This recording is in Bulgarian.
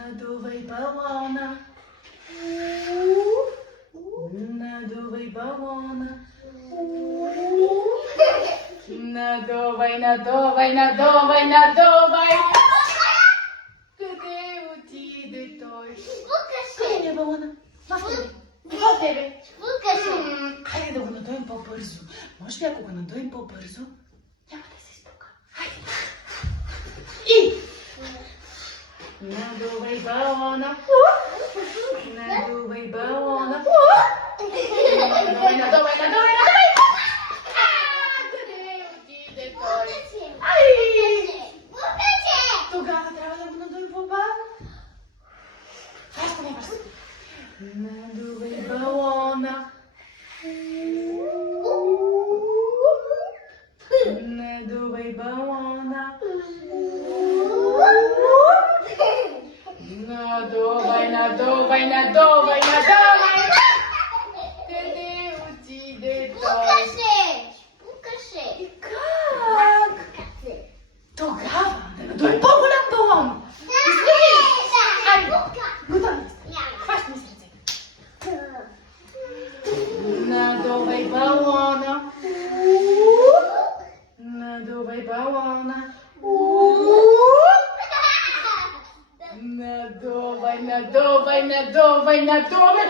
Надувай балона. Надувай балона. Надувай, надувай, надувай, надувай. Къде отиде той? Къде е балона? В тебе. Хайде да го надуем по-бързо. Може би ако го надуем по-бързо, няма да се изпука. Хайде. И! Надувай балона. Надувай балона. Надувай, надувай, надувай, надувай. Къде отиде той? Тогава трябва да го надуем по-бавно. Бързо. Надувай балона. Надувай балона. Надувай, надувай, надувай, надувай. Къде отиде той? Покажи. Как? Тогава да надуем по-голям балон. Айде, готови сте. Хващаме с ръцете. Надувай балона. Надувай балона. Надувай, надувай, надувай, надувай.